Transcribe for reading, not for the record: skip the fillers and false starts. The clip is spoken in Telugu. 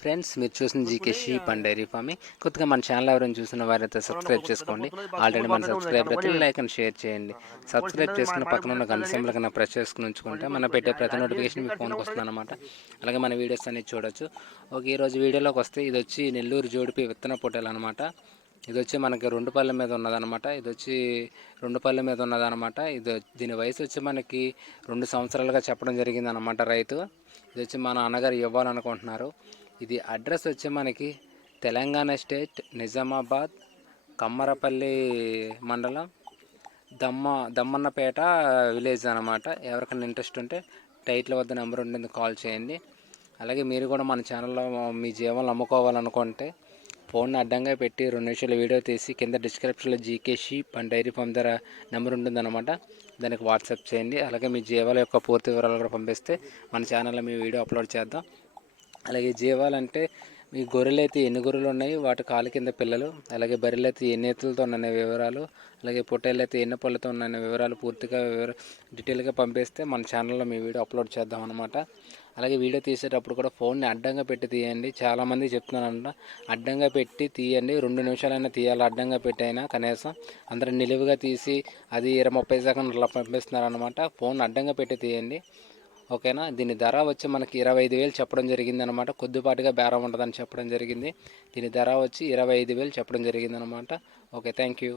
ఫ్రెండ్స్, మీరు చూసిన GK sheep and dairy farming. కొత్తగా మన ఛానల్ ఎవరైనా చూసిన వారైతే సబ్స్క్రైబ్ చేసుకోండి. ఆల్రెడీ మన సబ్స్క్రైబర్ అయితే లైక్ అండ్ షేర్ చేయండి. సబ్స్క్రైబ్ చేసుకున్న పక్కన ఉన్న గంట సింబల్ కన్నా ప్రెస్ చేసుకుని ఉంచుకుంటే మనం పెట్టే ప్రతి నోటిఫికేషన్ మీ ఫోన్కి వస్తుంది అనమాట. అలాగే మన వీడియోస్ అన్ని చూడొచ్చు. ఈరోజు వీడియోలోకి వస్తే ఇది వచ్చి నెల్లూరు జోడిపి విత్తన పొట్టేలు అనమాట. ఇది వచ్చి మనకి 2 పళ్ళ మీద ఉన్నదనమాట. ఇది వచ్చి 2 పళ్ళ మీద ఉన్నదనమాట. దీని వయసు వచ్చి మనకి 2 సంవత్సరాలుగా చెప్పడం జరిగింది అనమాట రైతు. ఇది వచ్చి మా నాన్నగారు ఇవ్వాలనుకుంటున్నారు. ఇది అడ్రస్ వచ్చి మనకి తెలంగాణ స్టేట్ నిజామాబాద్ కమ్మరపల్లి మండలం దమ్మన్నపేట విలేజ్ అనమాట. ఎవరికైనా ఇంట్రెస్ట్ ఉంటే టైటిల్ వద్ద నెంబర్ ఉంటుంది, కాల్ చేయండి. అలాగే మీరు కూడా మన ఛానల్లో మీ జీవాలను అమ్ముకోవాలనుకుంటే ఫోన్ అడ్డంగా పెట్టి 2 నిమిషాల వీడియో తీసి కింద డిస్క్రిప్షన్లో GK sheep and dairy farm ధర నెంబర్ ఉంటుందన్నమాట. దానికి వాట్సాప్ చేయండి. అలాగే మీ జీవాల యొక్క పూర్తి వివరాలు కూడా పంపిస్తే మన ఛానల్లో మీ వీడియో అప్లోడ్ చేద్దాం. అలాగే జీవాలంటే మీ గొర్రెలు అయితే ఎన్ని గొర్రెలు ఉన్నాయి, వాటి కాలు కింద పిల్లలు, అలాగే బర్రెలు అయితే ఎన్ని ఎత్తులతో ఉన్న వివరాలు, అలాగే పొట్టేళ్ళు అయితే ఎన్ని పళ్ళతో ఉన్న వివరాలు పూర్తిగా డీటెయిల్గా పంపిస్తే మన ఛానల్లో మీ వీడియో అప్లోడ్ చేద్దాం అనమాట. అలాగే వీడియో తీసేటప్పుడు కూడా ఫోన్ని అడ్డంగా పెట్టి తీయండి. చాలామంది చెప్తున్నానంట, అడ్డంగా పెట్టి తీయండి. 2 నిమిషాలైనా తీయాలి అడ్డంగా పెట్టి అయినా కనీసం. అందరూ నిలువుగా తీసి అది 20-30 సెకండ్లు అలా పంపిస్తున్నారనమాట. ఫోన్ అడ్డంగా పెట్టి తీయండి, ఓకేనా. దీని ధర వచ్చి మనకి 25,000 చెప్పడం జరిగింది అనమాట. కొద్దిపాటిగా బేరం ఉంటుందని చెప్పడం జరిగింది. దీని ధర వచ్చి 25,000 చెప్పడం జరిగింది అనమాట. Okay, thank you.